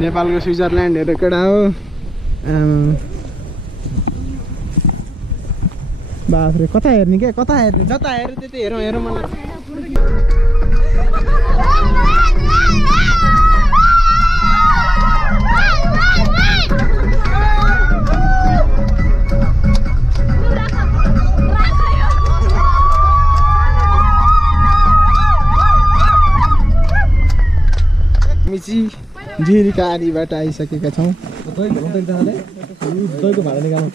नेपालको स्विजरल्यान्ड हेरेको केटा हो बाफ्रे कता हेर्ने के कता हेर्ने जता हेर्यो त्यति हेरौँ हेरौँ मलाई झिरीका आलीबाट आइसकेका छौँ दहीको भाडा निकाल्नु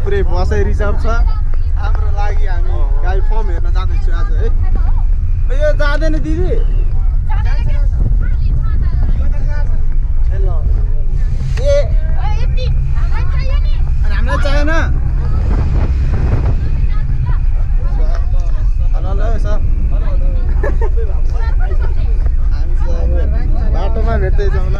पुरै बसै रिजर्भ छ हाम्रो लागि हामी गाई फर्म हेर्न जाँदैछु आज है यो जाँदैन दिदी ए हामीलाई चाहिएन हेलो सर हामी बाटोमा भेट्दैछौँ ल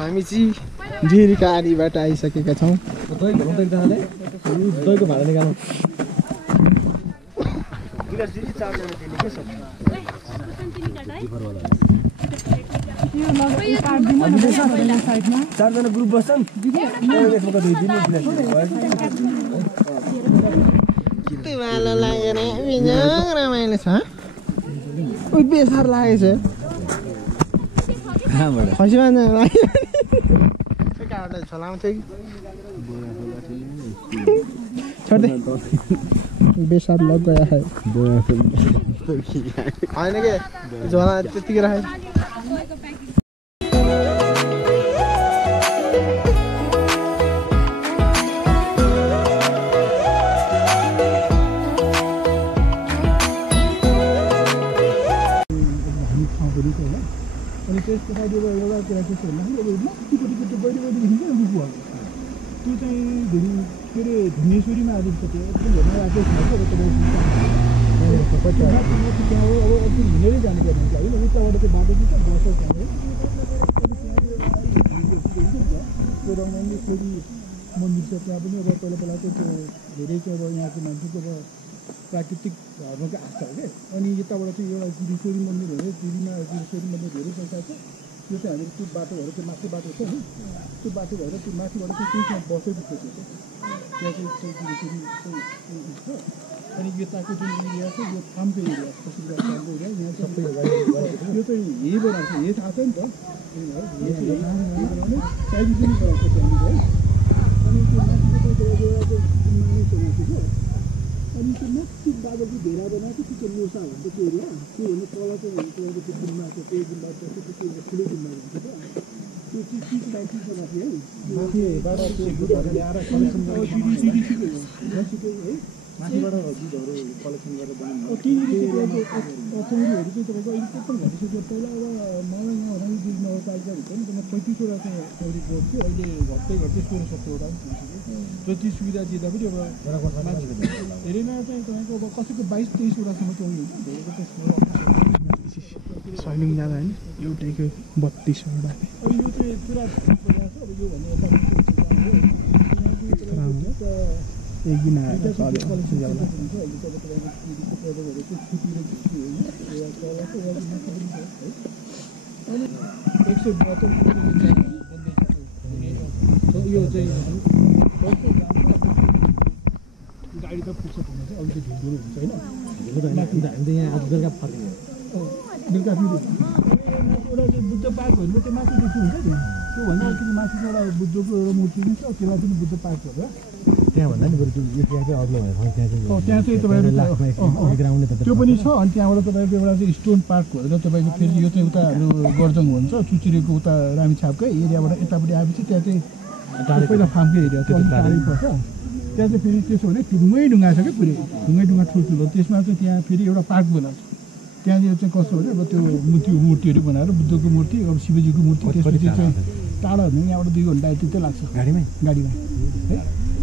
हामी चाहिँ झिरीका आलीबाट आइसकेका छौँ दहीको भाडा निकाल्नु चारजना ग्रुप बस्छन् रमाइलो छ बेसार लागेछ खसीमा छोलाउँछ कि छोड्दै बेसार लग गया है होइन के झोला त्यतिकै राखे त्यसको साइडबाट एउटा कुरा के छ भन्दाखेरि त्यो चाहिँ के अरे धुनेश्वरीमा आदिपट्टि एकदम हेर्न आएको छ हिँडेरै जानुपर्ने हुन्छ होइन उताबाट चाहिँ बाटो चाहिँ बस त्यो रमाइलो फेरि मन्दिर छ त्यहाँ पनि अब पहिला पहिला चाहिँ त्यो धेरै चाहिँ अब यहाँको मान्छेको अब प्राकृतिक धर्मको आस्था हो क्या अनि यताबाट चाहिँ एउटा गिरीश्वरी मन्दिर हो गिरीमा गिरीश्वरी मन्दिर धेरै पैसा छ त्यो चाहिँ हामीले त्यो बाटो भएर त्यो माथि बाटो छ नि त्यो बाटो भएर त्यो माथिबाट चाहिँ त्यहीसँग बसेको थियो त्यहाँ चाहिँ गिरीश्वरी छ अनि यताको जुन एरिया छ यो फार्मको एरिया पशुपति फार्मको एरिया यहाँ सबै यो चाहिँ यही बनाएको यही थाहा छ नि त चाहिने पनि बनाएको त्यहाँनिर है अनि त्यो माथिको एउटा चाहिँ गुम्बा छ माथिको अनि त्यो माथि बाबाको भेडा बनाएको त्यो लोसा भन्छ त्यो एरिया त्यो भन्नु तल चाहिँ हुन्छ त्यो गुम्बा छ त्यही गुम्बा छ त्यो ठुलो गुम्बा भन्छ त्यो चाहिँ चिज माथि छ माथि है माथिबाट त्यो दुधहरू ल्याएर कलेक्सन है माथिबाट दुधहरू कलेक्सन गरेर बनाउनु त्यहाँनिर चौरीहरू चाहिँ तपाईँको अहिले कति घटिसक्यो पहिला अब मलाई यहाँ रङ्गिल नगरपालिकाभित्र नि त्यसमा 35वटा चाहिँ चौरी बोर्ड थियो अहिले घट्दै 16-17वटा पनि पुगिसक्यो जति सुविधा दिँदा पनि अब धेरैमा चाहिँ तपाईँको अब कसैको 22-23वटासम्म चौरी हुन्छ धेरैको चाहिँ सैलिङ जाँदा होइन एउटैको 32वटा अब यो चाहिँ पुरा प्रयास अब यो भने एक दिन आएर यो चाहिँ गाडी त पुग्छ भन्दा चाहिँ अलिकति ढिलो हुन्छ होइन हामी त यहाँ आज बेलुका फर्किने बेलुका फेरि एउटा चाहिँ बुद्ध पार्क भनेको त्यो माथि देखि हुन्छ नि त्योभन्दा अलिकति माथि एउटा बुद्धको एउटा मूर्ति पनि छ त्यसलाई पनि बुद्ध पार्क भन्छ त्यहाँभन्दा नि बरु त्यहाँ चाहिँ अग्लो भयो त्यहाँ चाहिँ तपाईँको त्यो पनि छ अनि त्यहाँबाट तपाईँको एउटा चाहिँ स्टोन पार्क भनेर तपाईँको फेरि यो चाहिँ उता हाम्रो गर्जङ भन्छ चुचुरेको उता रामेछापकै एरियाबाट यतापट्टि आएपछि त्यहाँ चाहिँ पहिला फार्मकै एरिया त्यो अलिक टाढै पर्छ त्यहाँ चाहिँ फेरि त्यसो भने ढुङ्गा छ क्या पुरै ढुङ्गा ठुल्ठुलो त्यसमा चाहिँ त्यहाँ फेरि एउटा पार्क बनाएको छ त्यहाँ चाहिँ कस्तो भने अब त्यो मूर्तिहरू बनाएर बुद्धको मूर्ति अब शिवजीको मूर्ति त्यसपछि चाहिँ टाढा हुने यहाँबाट 2 घन्टा त्यतै लाग्छ गाडीमा है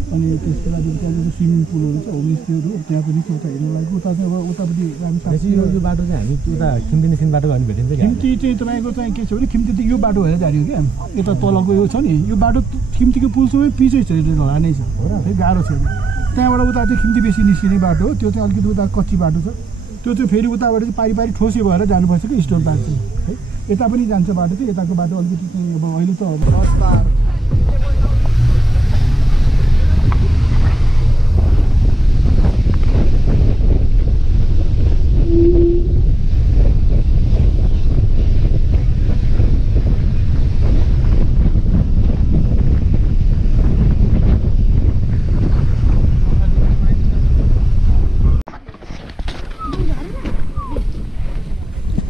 अनि त्यसको लागि त्यहाँ चाहिँ स्विमिङ पुलहरू छ होमस्टेहरू त्यहाँ पनि छ उता हेर्नु लागि उता चाहिँ अब उतापट्टि यो बाटो चाहिँ हामी उता खिम्ती निस्किने बाटो गर्नु भेटिन्छ खिम्ती चाहिँ तपाईँको चाहिँ के छ भने खिम्ती त यो बाटो भएर जाने हो क्या यता तलको यो छ नि यो बाटो खिम्तीको पुलसम्मै पिचै छ लानै छ है गाह्रो छैन त्यहाँबाट उता चाहिँ खिम्ती बेसी निस्किने बाटो हो त्यो चाहिँ अलिकति उता कच्ची बाटो छ त्यो चाहिँ फेरि उताबाट चाहिँ पारी ठोसे भएर जानुपर्छ कि स्टोन पार्क चाहिँ है यता पनि जान्छ बाटो चाहिँ यताको बाटो अलिकति चाहिँ अब अहिले त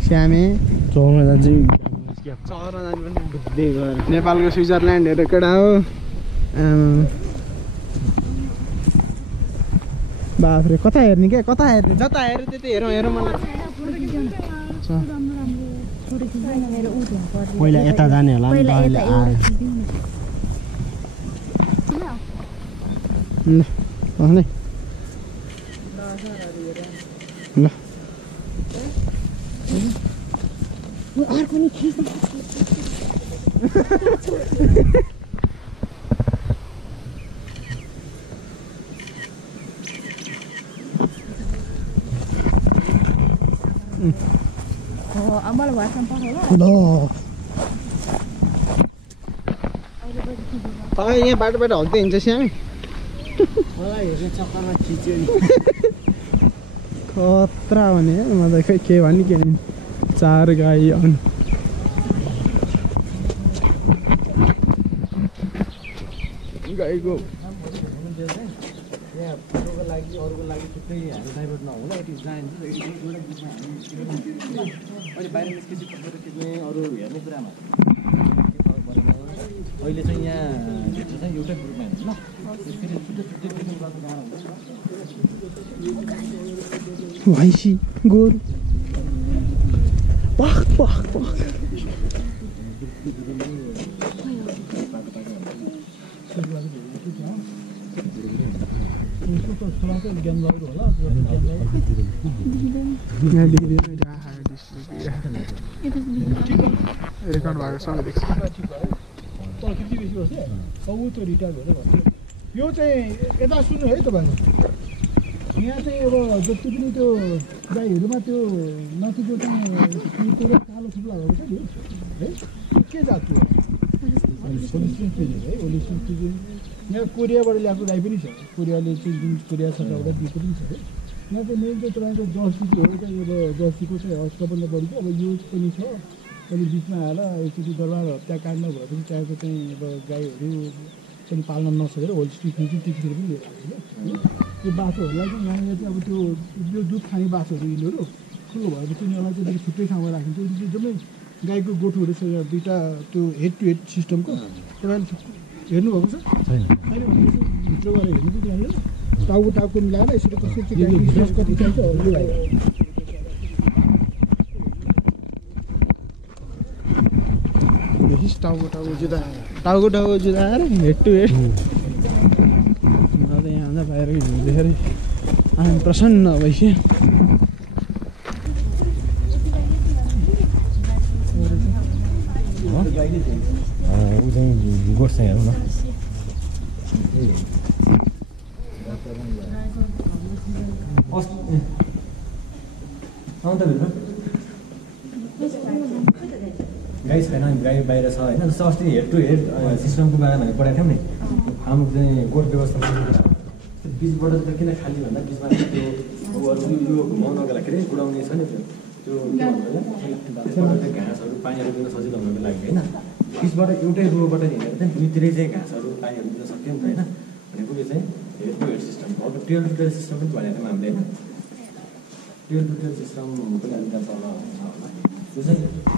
श्यामे चौरमा जान्छ नेपालको स्विजरल्यान्ड हेरेर केटा हो बाफ्रे कता हेर्ने क्या कता हेर्ने जता हेऱ्यो त्यति हेरौँ मलाई पहिला यता जाने होला नि अहिले ल अर्को नि खिच्नु मलाई भएसम्म पठाउला तपाईँ यहाँ बाटो हल्दै हिँड्छ श्यामी मलाई हेर्ने चक्करमा खिच्यो नि खतरा भने म त खै के भन्ने के 4 गाई गाईको यहाँ फोटोको लागि अरूको लागि थुप्रै हामी डाइभर्ट नहोला यति जान्छ अहिले बाहिर निस्केपछि फोटो खिच्ने अरू हेर्ने कुरामा अहिले चाहिँ यहाँ भित्र चाहिँ एउटै ग्रुपमा हेर्नु ल फेरि छुट्टै छुट्टै ग्रुपमा गर्नु गाह्रो हुन्छ भैँसी गोरु पख पख पख छोराको ज्ञानबहादुर होला रेकर्ड भएको सँगै देख्छ तर त्यति बेसी बस्छ अब ऊ त रिटायर भएर भन्थ्यो यो चाहिँ यता सुन्नु है तपाईँको यहाँ चाहिँ अब जति पनि त्यो गाईहरूमा त्यो माथिको चाहिँ त्यो कालो थुप्ला भएको छ नि है के जातको होलिस्टिन फ्रिजियन है होलिस्टिन फ्रिजियन यहाँ कोरियाबाट ल्याएको गाई पनि छ कोरियाले चाहिँ जुन कोरिया छ एउटा दिएको पनि छ है यहाँ चाहिँ मेन चाहिँ तपाईँको जर्सीको हो चाहिँ अब जर्सीको चाहिँ सबभन्दा बढी अब यो पनि छ अनि बिचमा आएर एकचोटि दरबार हत्या काण्ड भएपछि त्यहाँको चाहिँ अब गाईहरू पनि पाल्न नसकेर होलिस्टिन फ्रिजियन त्यतिखेर पनि लिएर आएको त्यो बाछोहरूलाई चाहिँ यहाँनिर चाहिँ अब त्यो दुध खाने बाछोहरू यिनीहरू ठुलो भएपछि यिनीहरूलाई चाहिँ छुट्टै ठाउँमा राखिन्छ जम्मै गाईको गोठुहरू छ यहाँ दुईवटा त्यो हेड टु हेड सिस्टमको तपाईँले हेर्नुभएको छ छैन भनेपछि भित्र गएर हेर्नु चाहिँ त्यहाँनिर टाउको मिलाएर यसरी कसरी चाहिँ कति चाहिन्छ यो टाउको जुदाएर हेड टु हेड मलाई त यहाँ आउँदा बाहिर देखेर आम प्रसन्न भइसक्यो ऊ चाहिँ गोठ चाहिँ हेरौँ न अन्त भित्र गाई छैन गाई बाहिर छ होइन जस्तो अस्ति हेड टु हेड सिस्टमको बारेमा हामी पढाएको थियौँ नि हाम्रो चाहिँ गोठ व्यवस्था बिचबाट चाहिँ किन खाली भन्दा बिचमा त्यो यो घुमाउनको लागि गुडाउने छ नि त्यो त्यसबाट चाहिँ घाँसहरू पानीहरू दिन सजिलो हुनको लागि होइन बिचबाट एउटै रोबाट हिँडेर चाहिँ दुईतिरै चाहिँ घाँसहरू पानीहरू दिन सक्थ्यौँ नि त होइन भनेको यो चाहिँ हेड टु हेड सिस्टम अब 12 to 12 सिस्टम पनि भनेको थियौँ हामीले होइन 12 to 12 सिस्टम पनि अलिकति तल छ होला त्यो चाहिँ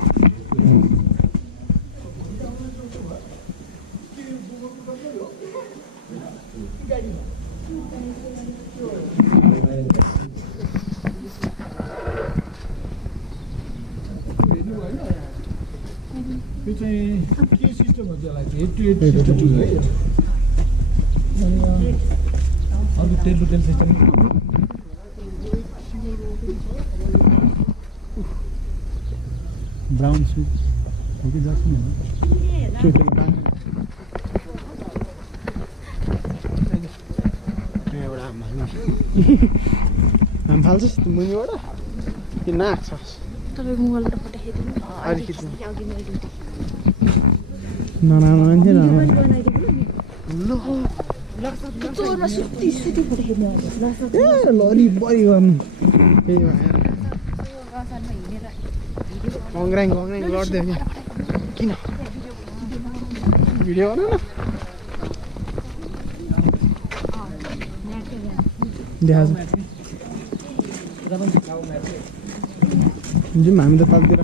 त्यो चाहिँ के सिस्टम हो त्यसलाई हेड टु हेड सिस्टम है अर्को 10 to 10 सिस्टम ब्राउन सुट हो कि जस्तो नि हामी फाल्छस् मुनिबाट कि नाक्छस् तपाईँ मोबाइलबाट पठाइदिनु अलिकति अघि मैले नराम्रो मान्छे नराम्रो चोरमा सुत्ती पठाइदिनु ए लरी बढी गर्नु त्यही भएर गङ्ग्राङ लड्दै नि किन भिडियो गर्नु न देखाएको जाउँ हामी त तलतिर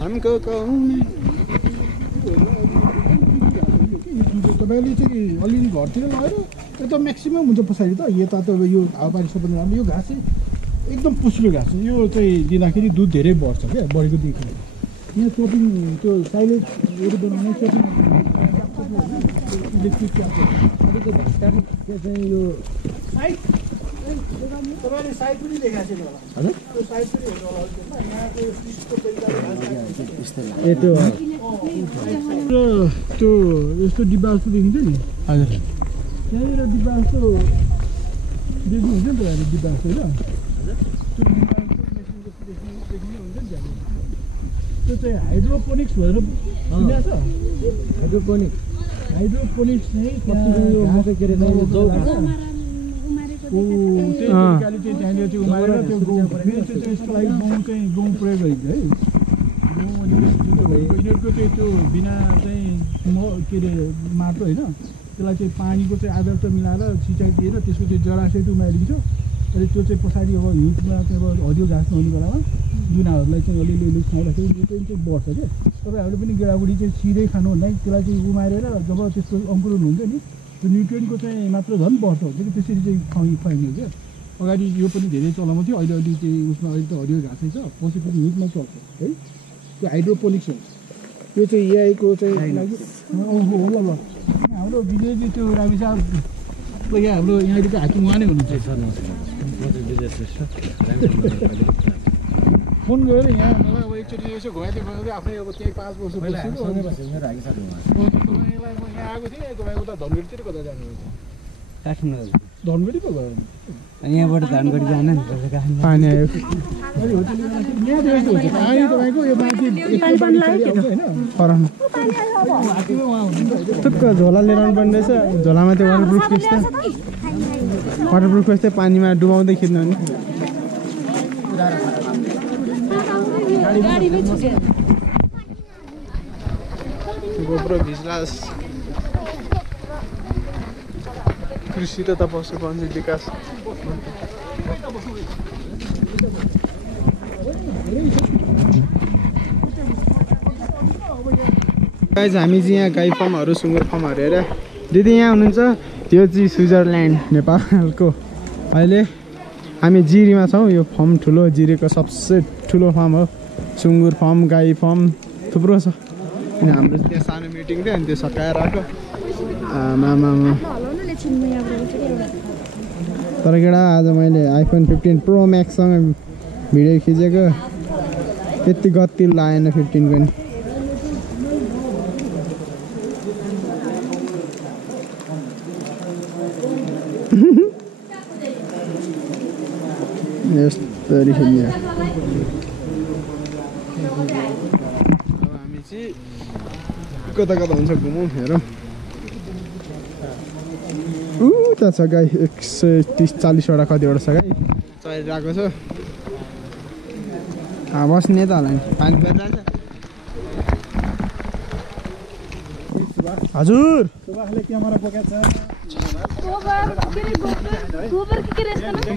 हामीको तपाईँले चाहिँ अलिअलि घरतिर लगाएर यता म्याक्सिमम् हुन्छ पछाडि त यता त यो हावापानी सबभन्दा राम्रो यो घाँस चाहिँ एकदम पुस्रो घाँस यो चाहिँ दिँदाखेरि दुध धेरै बढ्छ क्या बढेको देखिन्छ यहाँ चोपिङ त्यो साइलेजहरू बनाउने चोपिङ इलेक्ट्रिक त्यो चाहिँ यो साइड तपाईँले साइड पनि देखाएको छैन होला हजुर त्यो साइड पनि हेर्नु होला यहाँको सिस्टमको तरिकाले त्यो यस्तो डिब्बा जस्तो देखिन्छ नि हजुर त्यहाँनिर डिब्बा जस्तो देख्नुहुन्छ नि तपाईँहरूले डिब्बा जस्तो होइन त्यो डिब्बा देख्ने हुन्छ नि त्यहाँनिर त्यो चाहिँ हाइड्रोपोनिक्स भनेर सुनेको छ हाइड्रोपोनिक्स चाहिँ के अरे त्यही तरिकाले चाहिँ त्यहाँनिर त्यो उमारेर त्यो गहुँ यसको लागि गहुँ प्रयोग गरिन्छ है गहुँ अनि यिनीहरूको चाहिँ त्यो बिना चाहिँ के अरे माटो होइन त्यसलाई चाहिँ पानीको चाहिँ आदर्श मिलाएर सिँचाइ दिएर त्यसको चाहिँ जरासहित उमारिदिन्छ अनि त्यो चाहिँ पछाडि अब हिउँदमा चाहिँ अब हरियो घाँस नहुने बेलामा दुनाहरूलाई चाहिँ अलिअलि खाँदाखेरि न्युट्रिएन्ट चाहिँ बढ्छ क्या तपाईँहरूले पनि गेडागुडी चाहिँ सिधै खानुहुन्न त्यसलाई चाहिँ उमारेर जब त्यसको अङ्कुरण हुन्छ नि त्यो न्युट्रिएन्टको चाहिँ मात्र झन् बढ्छ हुन्छ कि त्यसरी चाहिँ खुवाइने हो क्या अगाडि यो पनि धेरै चलाउँछ थियो अहिले चाहिँ उसमा अहिले त हरियो घाँसै छ पछि पनि हिउँदमा चल्छ है त्यो हाइड्रोपोनिक्स हुन्छ यो चाहिँ एआईको चाहिँ लागि ओहो ल ल हाम्रो विजयजी त्यो रामी साहब यहाँ हाम्रो यहाँको हाकिम उहाँ नै हुनुहुन्छ सर फोन गरेर यहाँ मलाई अब एकचोटि यसो घुमाइदियो आफ्नै अब त्यही 5 वर्ष पहिला यहाँ आएको थिएँ तपाईँ उता धनगढीतिर कता जानुहुन्छ काठमाडौँ धनगढी पो गयो यहाँबाट धनगढी जान नि पानी आयो यहाँ त्यस्तो हुन्छ पानी तपाईँको यो माथि टुक्क झोला लिएर आउनुपर्ने रहेछ झोलामा त्यो वाटरप्रुफ यस्तै पानीमा डुबाउँदै खिच्नु नि गोब्रो भिजलास कृषि तथा पशुपन्छी विकास हामी चाहिँ यहाँ गाई फार्महरू सुँगुर फार्महरू हेरेर दिदी यहाँ हुनुहुन्छ त्यो चाहिँ स्विजरल्यान्ड नेपालको अहिले हामी जिरीमा छौँ यो फार्म ठुलो जिरीको सबसे ठुलो फार्म हो सुँगुर फार्म गाई फार्म थुप्रो छ अनि हाम्रो त्यहाँ सानो मिटिङ थियो अनि त्यो सकाएर आएको मामा तर केटा आज मैले आइफोन 15 प्रो म्याक्ससँग भिडियो खिचेको त्यति गति लागेन 15 पनि यस्तरी खेल्ने अब हामी चाहिँ कता कता हुन्छ घुमौँ हेरौँ त्यहाँ छ गाई 130-40 वटा कतिवटा छ गाई चलिरहेको छ बस्ने त होला नि पानी परिरहेछ हजुर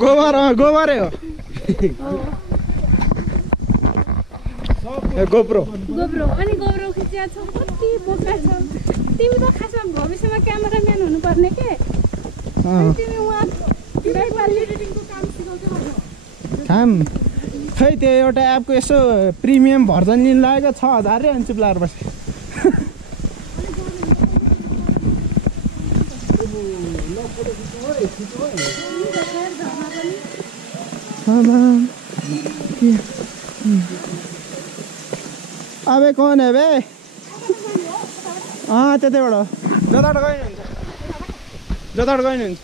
गोबरै हो गोप्रो अनि गोब्रो खिचिया छ कति बोका छ तिमी त खासमा भविष्यमा क्यामेराम्यान हुनुपर्ने के तिमी वहाँ एडिटिङको काम सिकाउँदै गर्छौ काम खै त्यो एउटा एपको यसो प्रिमियम भर्जन लिन लागेको 6000 रे अनि चुप्लाएर बस्यो अबे कौन है बे त्यतैबाट जताबाट गइनुहुन्छ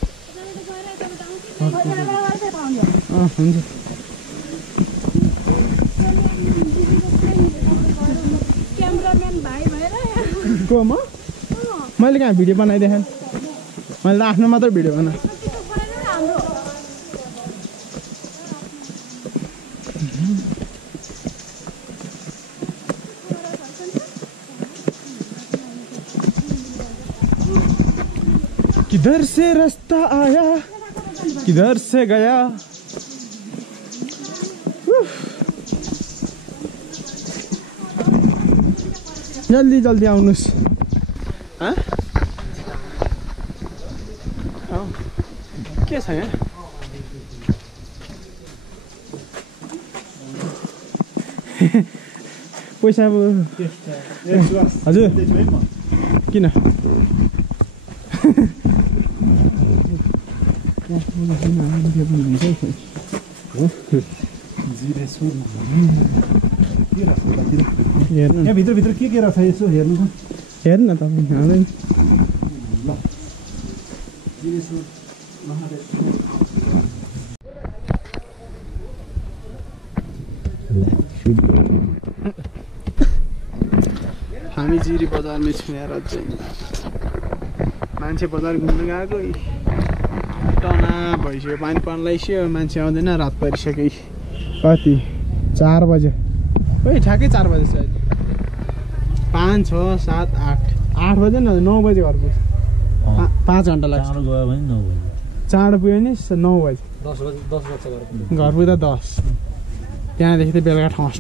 हुन्छ क्यामेराम्यान भाइ भएर को म मैले कहाँ भिडियो बनाइदिएँ मैले त आफ्नो मात्र भिडियो बना किधर से रास्ता आया किधर से गया जल्दी जल्दी आउनुस् के छ यहाँ पैसा हजुर किन यहाँ भित्र के रहेछ यसो हेर्नु हेर्नु न तपाईँ आउँदैन हामी जिरी बजारमै छौँ यहाँ अझै मान्छे बजार घुम्नु गएको टना भइसक्यो पानी पर्न लागिसक्यो मान्छे आउँदैन रात परिसक्यो कति 4 बजे खोइ ठ्याक्कै 4 बजे छ अहिले 5, 6, 7, 8 बजे न 9 बजे घर पुग्छ 5 घन्टा लाग्छ चाँडो पुग्यो नि 9 बजे 10 बजे घर पुग्दा 10 त्यहाँदेखि त बेलुका ठस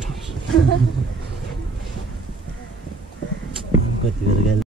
कति बेर